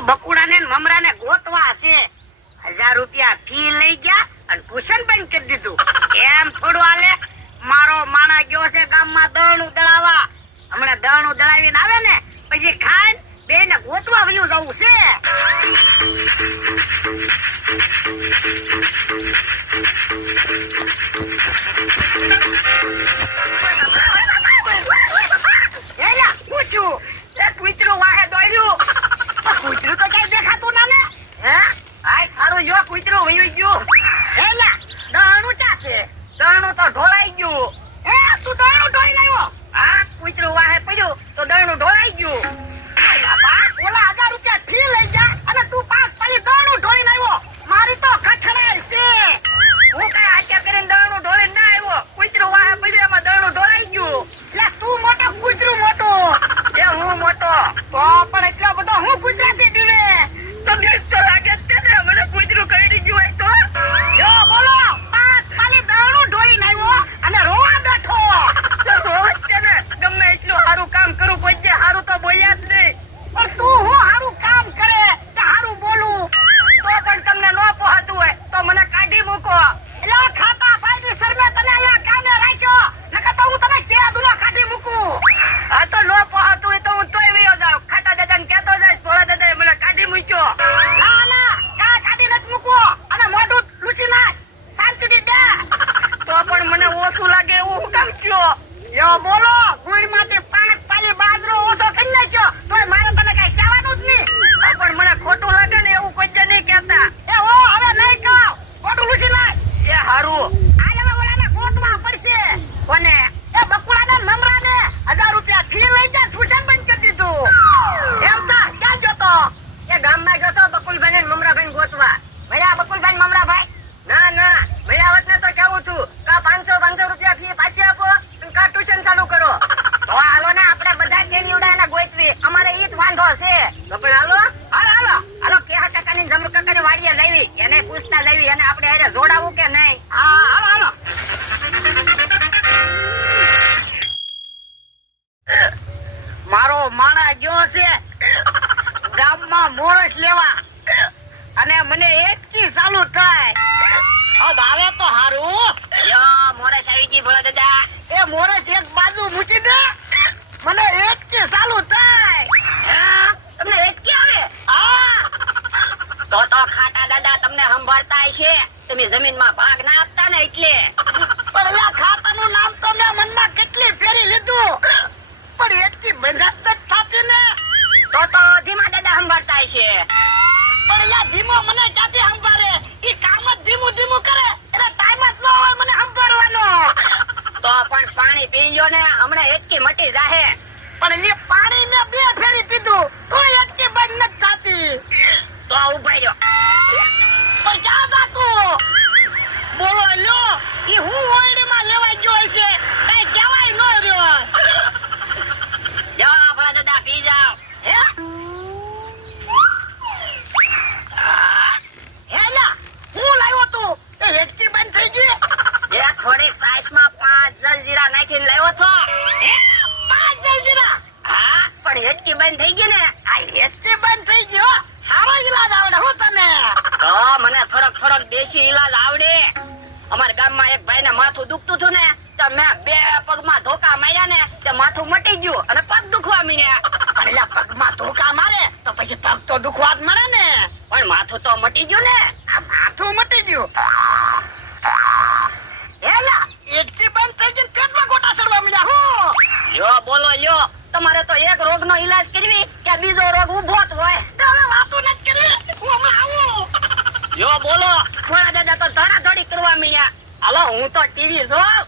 બકુડાને ને મમરાને ગોતવા છે. 1000 રૂપિયા ફી લઈ ગયા અને ટ્યુશન બંધ કરી દીધું. એમ થોડું હાલે? મારો માણા ગયો છે ગામમાં દળનું દળાવા. હમણાં દળનું દળાવીને આવે ને પછી ખાઈને બેને ગોતવા વયું જવું છે. એલા પૂછું એ કૂતરું વાહે દોડ્યું. કૂતરું તો કઈ દેખાતું ના ને. હે આય સારું જો કૂતરું વયું ગયું. એલા દળનું ચા છે? દળનું તો ઢોળાઈ ગયું. એ તું દળનું ઢોળી લાવ્યો? હા કૂતરું વાહે પડ્યું તો દળનું ઢોળાઈ ગયું. ઓલા 1000 રૂપિયા ફી લઈ જા અને તું પાસ પાડી દળનું ઢોળી લાવ્યો. મારી તો ખખડાય છે. હું કઈ આટલા કરીને દળનું ઢોળી ના આવ્યો. કૂતરું વાહે પડ્યું એમાં દળનું ઢોળાઈ ગયું. એટલે તું મોટો કૂતરું મોટો એ હું મોટો તો પણ એટલો બધો હું ગુજરાતી પીવે તો બીક તો લાગે જ ને. મને કૂતરું કરડી ગયું હોય તો જો બોલો પાસ પાડી દળનું ઢોળી લાવ્યો અને રોવા બેઠો. રોજ છે ને ગમે એટલું સારું કામ કરું કોઈ જે સારું તો બોલ્યા જ નહીં. પણ તું હું સારું કામ કરે તો સારું બોલું તો પણ તમને ન પહોંચતું હોય તો મને કાઢી મૂકો. એટલે ખાતા પાડી સરમે તને અહીંયા કામે રાખ્યો નકર તો હું તને કેદુનો કાઢી મૂકું. આ તો ન પહોંચતું હોય તો હું તોય વયો જાઉં. ખાટા દાદાને કહેતો જાય ભોળા દાદાએ મને કાઢી મૂક્યો. ના ના કાઢી નથી મૂકવો અને મોઢું લૂછી નાખ શાંતિથી દે. તો પણ મને ઓછું લાગે એવું હું કામ થયો? યો બોલો ગુણમાંથી પાણી પાલી બાજરો ઓછો કરી નાખ્યો તોય મારે તને કઈ કહેવાનું જ નહીં. પણ મને ખોટું લાગે ને એવું કોઈ જ નહીં કહેતા. એ હો હવે નહીં કહો ખોટું લૂછી નાખ. એ હારું આજે ઓલાને ગોતવા પડશે. કોને? એ બકુડાને મમરાને 1000 રૂપિયા ફી લઈ જા ટ્યુશન બંધ કરી દીધું. એમ તો ક્યાં જતો? એ ગામમાં જતો બકુલભાઈ ને મમરાભાઈ ગોતવા. ભયા બકુલભાઈ મમરાભાઈ? ના ના ભયા ને તો કેવું છું કા 500 રૂપિયા ફી પાછી આપો કા ટ્યુશન ચાલુ કરો. તો હાલો ને આપણે બધા કેની ઉડાયને ગોતવી. અમારે ઈ જ વાંધો છે. તો પણ હાલો હાલો હાલો કેહા કાકાની જમરૂ કાકાની વાડીએ લાવી એને પૂછતા લાવી એને આપણે હારે જોડાવું કે નહીં. હા હાલો હાલો. મારો માણા ગયો છે ગામમાં મોરસ લેવા અને મને એકથી ચાલુ થાય. હવે આવે તો હારું. યો મોરસ આવી ગઈ ભોળા દાદા. એ મોરસ એક બાજુ મૂકી દે મને એકથી ચાલુ થાય. તમને એકથી આવે? હા તો ખાટા દાદા તમને સંભાળતા છે. તમે જમીનમાં ભાગ ના આપતા ને એટલે. પણ એલા ખાતાનું નામ તો મેં મનમાં કેટલી ફેરી લીધું પણ એકથી બંધાત નથી થતી ને. તો ધીમા દાદા સંભાળતા છે. પણ એલા ધીમો મને ક્યાંથી સંભાળે? ઈ કામ જ ધીમું ધીમું કરે એટલે ટાઈમ જ ન હોય મને સંભાળવાનો. તો પણ પાણી પીજો ને હમણાં એકથી મટી જાહે. પણ લે પાણી મેં 2 ફેરી પીધું તો એકથી બંધ નથી થતી. તો ઉભા રહ્યો. પણ ક્યાં જાતું? બોલો લ્યો ઈ હું ઓયડીમાં લેવાઈ ગયો છે કઈ કહેવાય ન રહ્યો. જા ભલા દાદા પી જાવ. હે હેલા હું લાવ્યો તું એ એકથી બંધ થઈ ગઈ. એ થોડીક સાઈસમાં 5 જલજીરા નાખીને લાવ્યો છો. 5 જલજીરા? હા પણ એકથી બંધ થઈ ગઈ ને. આ એકથી બંધ થઈ ગયો હારો ઈલાજ આવડે હું તને? તો મને થોડોક દેશી ઈલાજ આવડે. અમારા ગામમાં એક ભાઈને માથું દુખતું હતું ને તો મેં 2 પગમાં ધોકા માર્યા ને તે માથું મટી ગયું અને પગ દુખવા માંડ્યા. એટલે પગમાં ધોકા મારે તો પછી પગ તો દુખવા જ મળે ને. પણ માથું તો મટી ગયું ને. આ માથું મટી ગયું. એલા એકથી બંધ થઈ ગયું પેટમાં ગોટા ચડવા મળ્યા. હું યો બોલો યો તમારે તો એક રોગનો ઈલાજ કરવી કે બીજો રોગ ઉભો જ હોય. હવે વાતો નથી કરવી હું હમણાં આવું. યો બોલો થોડા દાદા તો ધડાધડી કરવા મળ્યા. હાલો હું તો ટીવી જોઉં.